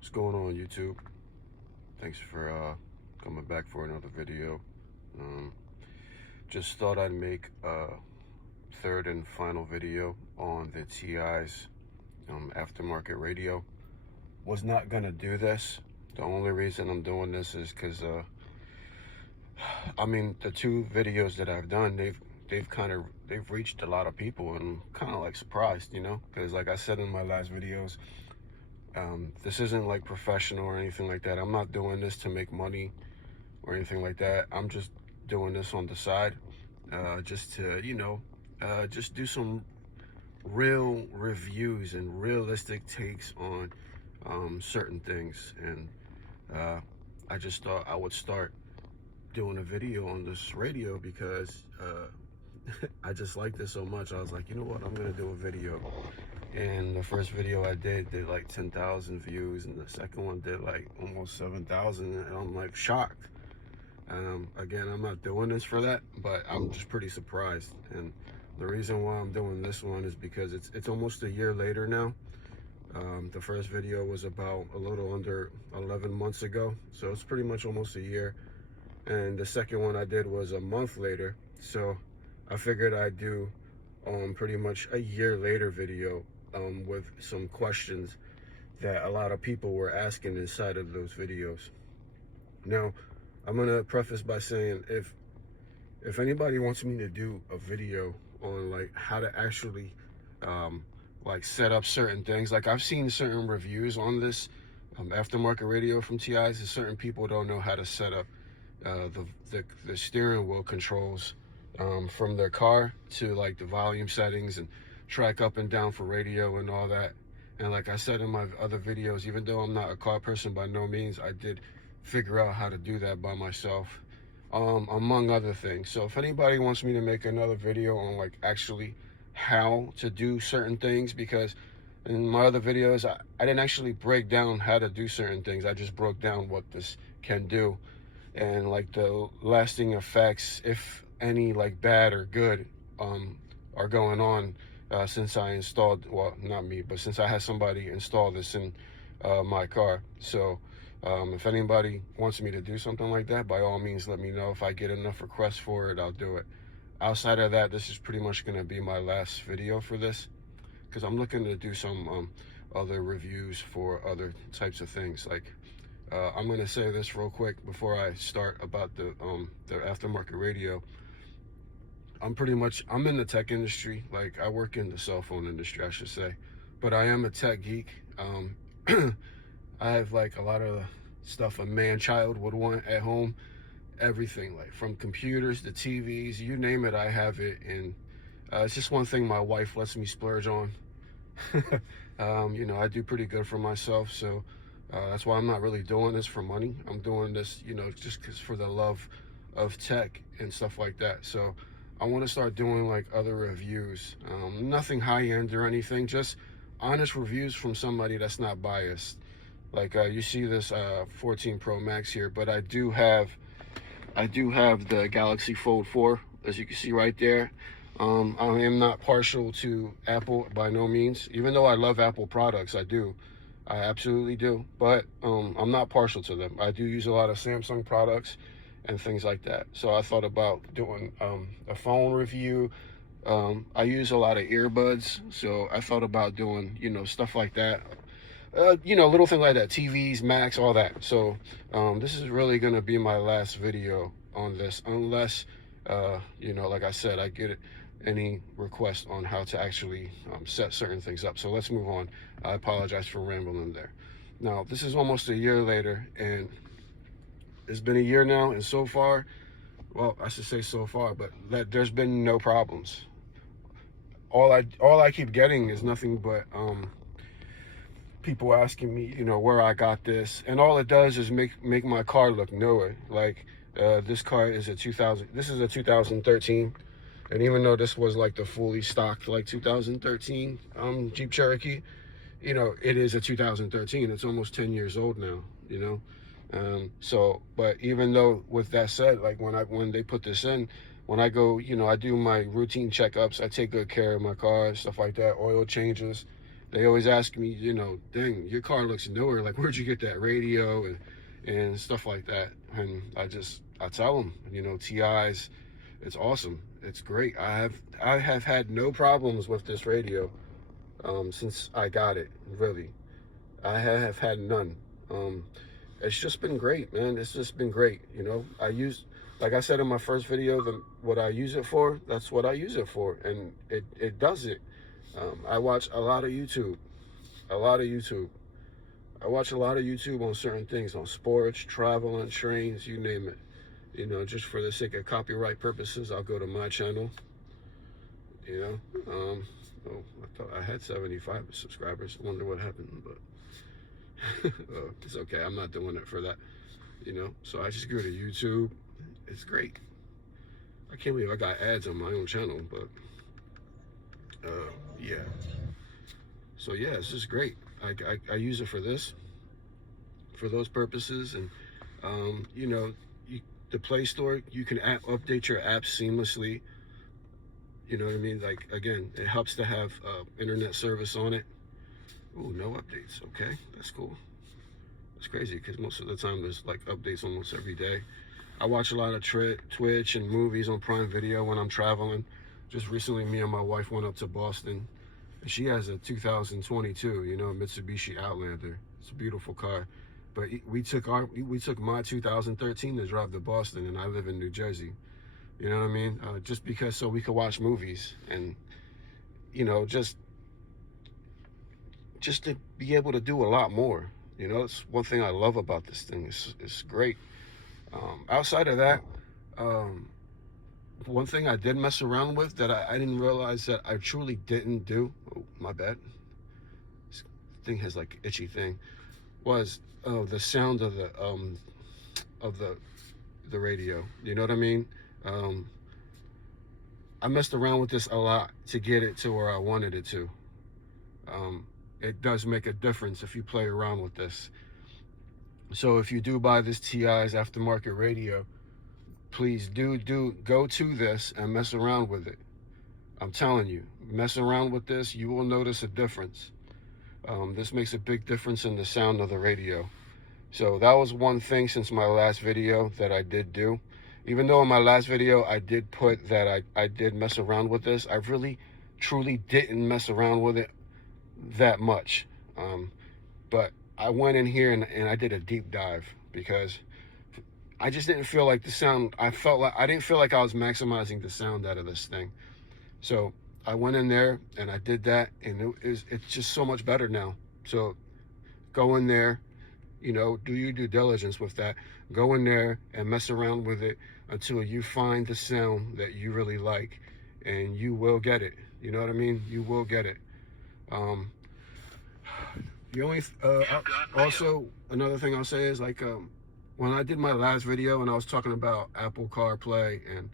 What's going on, YouTube? Thanks for coming back for another video. Um, just thought I'd make a third and final video on the TI's Aftermarket Radio. Was not gonna do this. The only reason I'm doing this is because the two videos that I've done, they've reached a lot of people, and I'm kind of like surprised, because like I said in my last videos, this isn't like professional or anything like that. I'm not doing this to make money or anything like that. I'm just doing this on the side, just to, just do some real reviews and realistic takes on certain things. And I just thought I would start doing a video on this radio because I just like this so much. I was like, you know what, I'm gonna do a video. And the first video I did like 10,000 views, and the second one did like almost 7,000, and I'm like shocked. Again, I'm not doing this for that, but I'm just pretty surprised. And the reason why I'm doing this one is because it's almost a year later now. The first video was about a little under 11 months ago, so it's pretty much almost a year. And the second one I did was a month later, so I figured I'd do pretty much a year later video with some questions that a lot of people were asking inside of those videos. Now, I'm gonna preface by saying, if anybody wants me to do a video on like how to actually like set up certain things, like I've seen certain reviews on this aftermarket radio from TI's, and certain people don't know how to set up the steering wheel controls from their car to like the volume settings and track up and down for radio and all that. And like I said in my other videos, even though I'm not a car person by no means, I did figure out how to do that by myself, among other things. So if anybody wants me to make another video on like actually how to do certain things, because in my other videos I didn't actually break down how to do certain things. I just broke down what this can do and like the lasting effects, if any, like bad or good, are going on since I installed, well, not me, but since I had somebody install this in my car. So if anybody wants me to do something like that, by all means let me know. If I get enough requests for it, I'll do it. Outside of that, this is pretty much going to be my last video for this, because I'm looking to do some other reviews for other types of things. Like I'm going to say this real quick before I start about the aftermarket radio. I'm in the tech industry. Like I work in the cell phone industry, I should say, but I am a tech geek. I have like a lot of stuff a man-child would want at home. Everything, like from computers to TVs, you name it, I have it. And it's just one thing my wife lets me splurge on. I do pretty good for myself, so that's why I'm not really doing this for money. I'm doing this, just for the love of tech and stuff like that. So I want to start doing like other reviews, nothing high-end or anything, just honest reviews from somebody that's not biased. Like you see this 14 Pro Max here, but I do have the Galaxy Fold 4, as you can see right there. I am not partial to Apple by no means, even though I love Apple products. I absolutely do, but I'm not partial to them. I do use a lot of Samsung products and things like that. So I thought about doing a phone review. I use a lot of earbuds, so I thought about doing, stuff like that. Little things like that, TVs, Macs, all that. So this is really going to be my last video on this, unless, like I said, I get any request on how to actually set certain things up. So let's move on. I apologize for rambling there. Now, this is almost a year later, and it's been a year now, and so far, well, I should say so far, but there's been no problems. All I keep getting is nothing but people asking me, where I got this, and all it does is make my car look newer. Like this car is this is a 2013, and even though this was like the fully stocked like 2013 Jeep Cherokee, it is a 2013. It's almost 10 years old now, so, but even though, with that said, like when they put this in, when I go, I do my routine checkups. I take good care of my car, stuff like that, oil changes, They always ask me, you know, dang, your car looks newer. Like, where'd you get that radio and stuff like that? And I tell them, you know, TI's, it's awesome. It's great. I have had no problems with this radio since I got it. Really, I have had none. Um, it's just been great, man. It's just been great. You know, like I said in my first video, what I use it for, that's what I use it for, and it does it. I watch a lot of YouTube, a lot of YouTube. I watch a lot of YouTube on certain things, on sports, travel, on trains, you name it. You know, just for the sake of copyright purposes, I'll go to my channel. You know, oh, I thought I had 75 subscribers. I wonder what happened, but it's okay. I'm not doing it for that. You know, so I just go to YouTube. It's great. I can't believe I got ads on my own channel, but yeah. So yeah, it's just great. I use it for this, for those purposes, and you know, the Play Store, you can update your apps seamlessly. You know what I mean? Like, again, it helps to have internet service on it. Ooh, no updates. Okay, that's cool. It's crazy because most of the time there's like updates almost every day. I watch a lot of Twitch and movies on Prime Video when I'm traveling. Just recently, me and my wife went up to Boston. And she has a 2022, you know, Mitsubishi Outlander. It's a beautiful car. But we took my 2013 to drive to Boston, and I live in New Jersey. You know what I mean? Just because so we could watch movies and, you know, just to be able to do a lot more. You know, it's one thing I love about this thing. It's great. Outside of that, one thing I did mess around with that I didn't realize that I truly didn't do. Oh, my bad. This thing has like itchy thing. Was the sound of the radio. You know what I mean? I messed around with this a lot to get it to where I wanted it to. It does make a difference if you play around with this. So if you do buy this TI's Aftermarket Radio, please do go to this and mess around with it. I'm telling you, mess around with this, you will notice a difference. This makes a big difference in the sound of the radio. So that was one thing since my last video that I did do. Even though in my last video I did put that I did mess around with this, I really truly didn't mess around with it that much. But I went in here and I did a deep dive because I just didn't feel like the sound, I didn't feel like I was maximizing the sound out of this thing. So I went in there and I did that, and it's just so much better now. So go in there, you know, do your due diligence with that. Go in there and mess around with it until you find the sound that you really like, and you will get it. You know what I mean? You will get it. The only also another thing I'll say is like when I did my last video and I was talking about Apple CarPlay and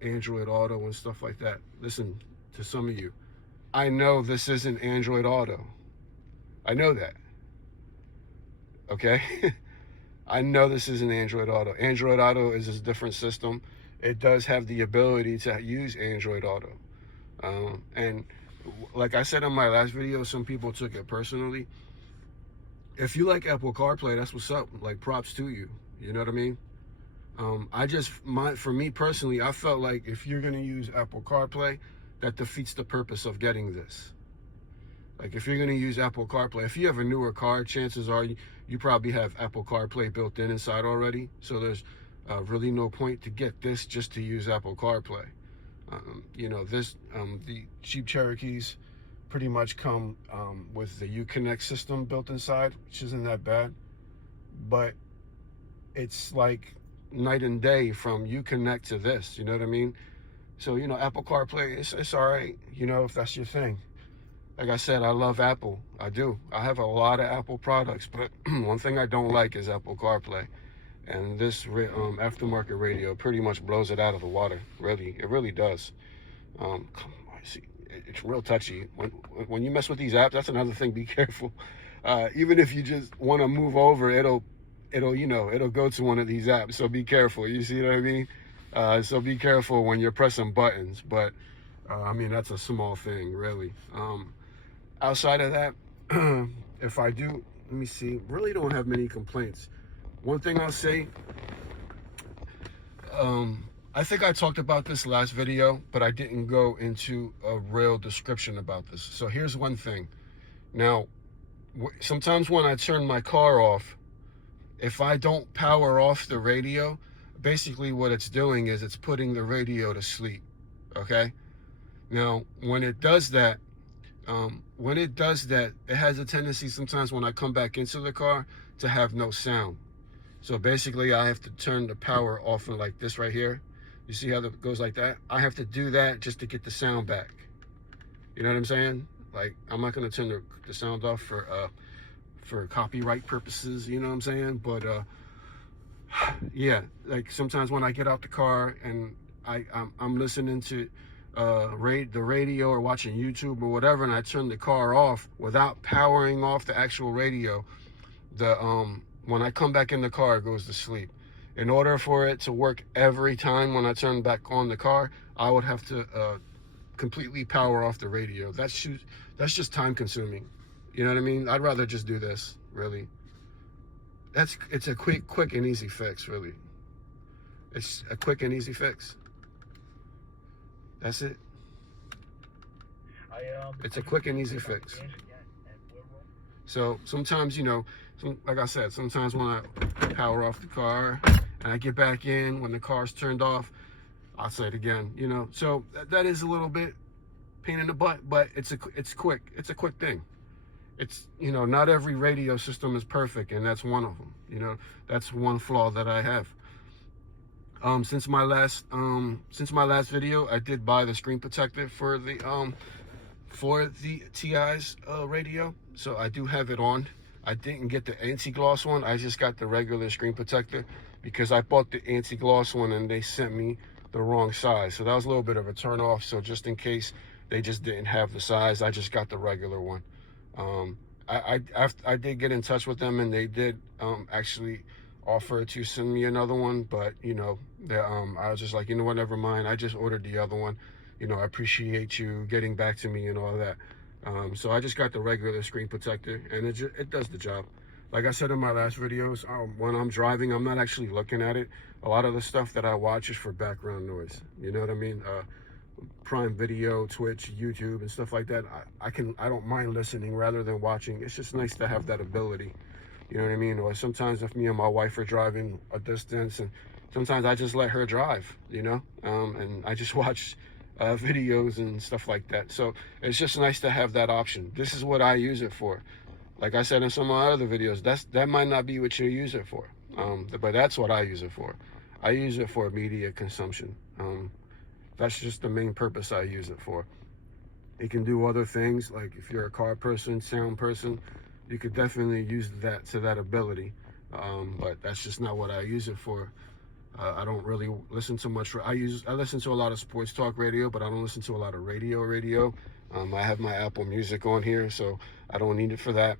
Android Auto and stuff like that. Listen, to some of you, I know this isn't Android Auto. I know that. Okay? I know this isn't Android Auto. Android Auto is a different system. It does have the ability to use Android Auto. And like I said in my last video, some people took it personally. If you like Apple CarPlay, that's what's up. Like, props to you. You know what I mean? For me personally, I felt like if you're going to use Apple CarPlay, that defeats the purpose of getting this. Like, if you're going to use Apple CarPlay, if you have a newer car, chances are you probably have Apple CarPlay built in inside already. So there's really no point to get this just to use Apple CarPlay. You know, the Jeep Cherokees pretty much come with the Uconnect system built inside, which isn't that bad. But it's like night and day from Uconnect to this, you know what I mean? So, you know, Apple CarPlay, it's all right, you know, if that's your thing. Like I said, I love Apple. I do. I have a lot of Apple products, but one thing I don't like is Apple CarPlay. And this Aftermarket Radio pretty much blows it out of the water. Really, it really does. See, it's real touchy. When you mess with these apps, that's another thing. Be careful. Even if you just want to move over, it'll go to one of these apps. So be careful. You see what I mean? So be careful when you're pressing buttons. But I mean, that's a small thing, really. outside of that, if I do, let me see, really don't have many complaints. One thing I'll say, I think I talked about this last video, but I didn't go into a real description about this. So here's one thing. Now, sometimes when I turn my car off, if I don't power off the radio, basically what it's doing is it's putting the radio to sleep, okay? Now, when it does that, it has a tendency sometimes when I come back into the car to have no sound. So basically, I have to turn the power off and like this right here. You see how it goes like that? I have to do that just to get the sound back. You know what I'm saying? Like, I'm not going to turn the sound off for copyright purposes, you know what I'm saying? But yeah, like sometimes when I get out the car and I'm listening to the radio or watching YouTube or whatever, and I turn the car off without powering off the actual radio, when I come back in the car, it goes to sleep. In order for it to work every time when I turn back on the car, I would have to completely power off the radio. That's just time consuming. You know what I mean? I'd rather just do this, really. It's a quick and easy fix, really. It's a quick and easy fix. That's it. It's a quick and easy fix. So sometimes, you know, like I said, sometimes when I power off the car and I get back in, when the car's turned off, I'll say it again, you know. So that is a little bit pain in the butt, but it's quick. It's a quick thing. It's, you know, not every radio system is perfect, and that's one of them. You know, that's one flaw that I have. Since my last video, I did buy the screen protector for the TI's radio, so I do have it on. I didn't get the anti-gloss one. I just got the regular screen protector because I bought the anti-gloss one and they sent me the wrong size. So that was a little bit of a turn off. So just in case they just didn't have the size, I just got the regular one. I did get in touch with them, and they did actually offer to send me another one, but you know, I was just like, you know what, never mind. I just ordered the other one. You know, I appreciate you getting back to me and all that. So I just got the regular screen protector, and it does the job. Like I said in my last videos, when I'm driving, I'm not actually looking at it. A lot of the stuff that I watch is for background noise. You know what I mean? Prime Video, Twitch, YouTube, and stuff like that. I don't mind listening rather than watching. It's just nice to have that ability. You know what I mean? Or sometimes if me and my wife are driving a distance, and sometimes I just let her drive, you know, and I just watch videos and stuff like that. So it's just nice to have that option. This is what I use it for. Like I said in some of my other videos, that might not be what you use it for, but that's what I use it for. I use it for media consumption. That's just the main purpose I use it for. It can do other things, like if you're a car person, sound person, you could definitely use that to that ability, but that's just not what I use it for. I don't really listen to much. I listen to a lot of sports talk radio, but I don't listen to a lot of radio. I have my Apple Music on here, so I don't need it for that.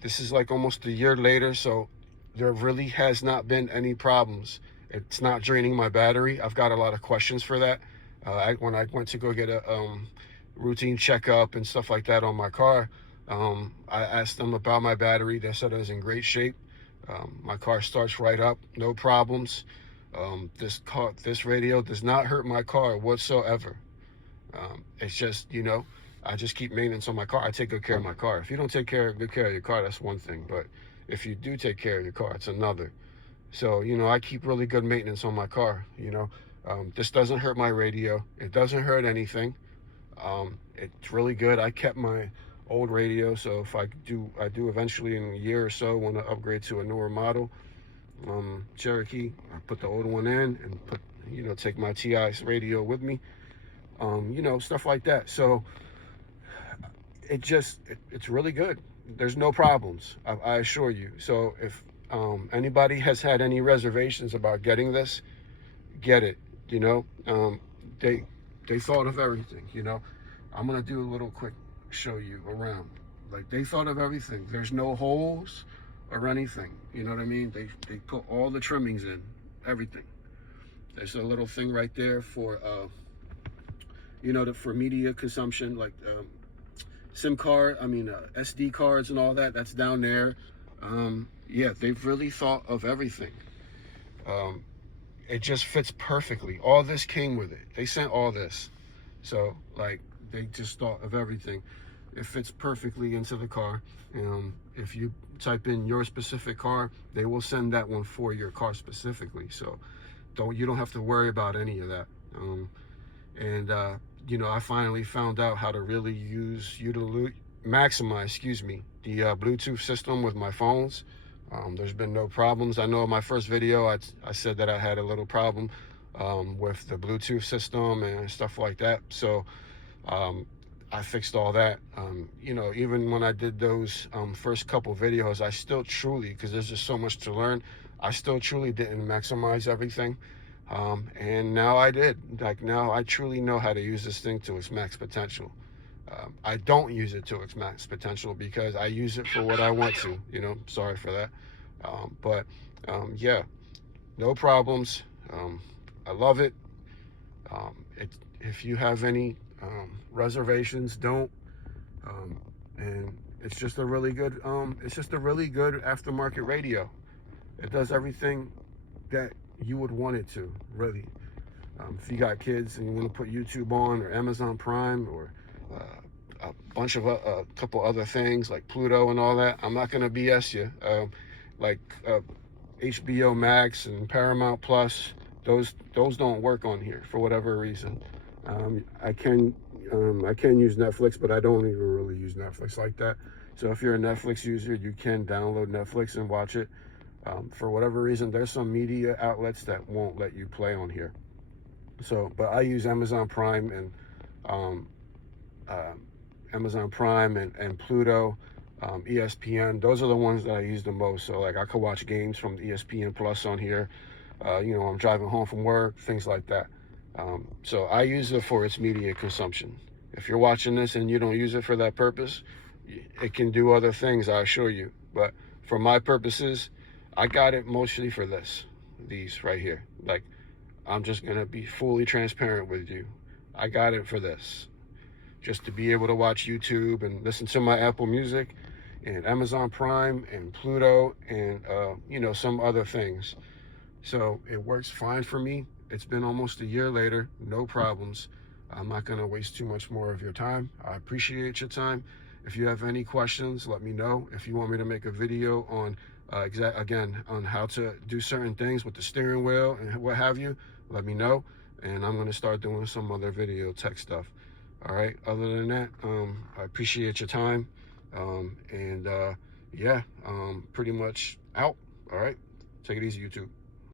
This is like almost a year later, so there really has not been any problems. It's not draining my battery. I've got a lot of questions for that. When I went to go get a routine checkup and stuff like that on my car, I asked them about my battery. They said it was in great shape. My car starts right up, no problems. This radio does not hurt my car whatsoever. It's just, you know, I just keep maintenance on my car. I take good care of my car. If you don't take good care of your car, that's one thing. But if you do take care of your car, it's another. So, you know, I keep really good maintenance on my car, you know. This doesn't hurt my radio. It doesn't hurt anything. It's really good. I kept my old radio, so if I do eventually in a year or so want to upgrade to a newer model, Cherokee, I put the old one in and put, you know, take my TI's radio with me, you know, stuff like that. So it's really good. There's no problems, I assure you. So if anybody has had any reservations about getting this, get it. You know, they thought of everything. You know, I'm gonna do a little quick show you around. Like, they thought of everything. There's no holes or anything. You know what I mean? They put all the trimmings in, everything. There's a little thing right there for you know, for media consumption, like SIM card, SD cards and all that, that's down there. Yeah, they've really thought of everything. It just fits perfectly. All this came with it. They sent all this. So, like, they just thought of everything. It fits perfectly into the car. If you type in your specific car, they will send that one for your car specifically. So, you don't have to worry about any of that. I finally found out how to really maximize, the Bluetooth system with my phones. There's been no problems. I know in my first video, I said that I had a little problem with the Bluetooth system and stuff like that. So I fixed all that. Even when I did those first couple videos, I still truly, because there's just so much to learn, I still truly didn't maximize everything. And now I did. Like, now I truly know how to use this thing to its max potential. I don't use it to its max potential because I use it for what I want to, sorry for that. Yeah, no problems. I love it. If you have any reservations, don't. And it's just a really good aftermarket radio. It does everything that you would want it to, really. If you got kids and you want to put YouTube on, or Amazon Prime, or a bunch of a couple other things like Pluto and all that, I'm not going to BS you. Like HBO Max and Paramount Plus, those don't work on here for whatever reason. I can use Netflix, but I don't even really use Netflix like that. So if you're a Netflix user, you can download Netflix and watch it. For whatever reason, there's some media outlets that won't let you play on here. So, but I use Amazon Prime and Pluto, ESPN. Those are the ones that I use the most. So, like, I could watch games from ESPN Plus on here. I'm driving home from work, things like that. So I use it for its media consumption. If you're watching this and you don't use it for that purpose, it can do other things, I assure you. But for my purposes, I got it mostly for these right here. Like, I'm just going to be fully transparent with you. I got it for this. Just to be able to watch YouTube and listen to my Apple Music and Amazon Prime and Pluto and, some other things. So it works fine for me. It's been almost a year later, no problems. I'm not going to waste too much more of your time. I appreciate your time. If you have any questions, let me know. If you want me to make a video on, on how to do certain things with the steering wheel and what have you, let me know. And I'm going to start doing some other video tech stuff. All right. Other than that, I appreciate your time. Pretty much out. All right. Take it easy, YouTube.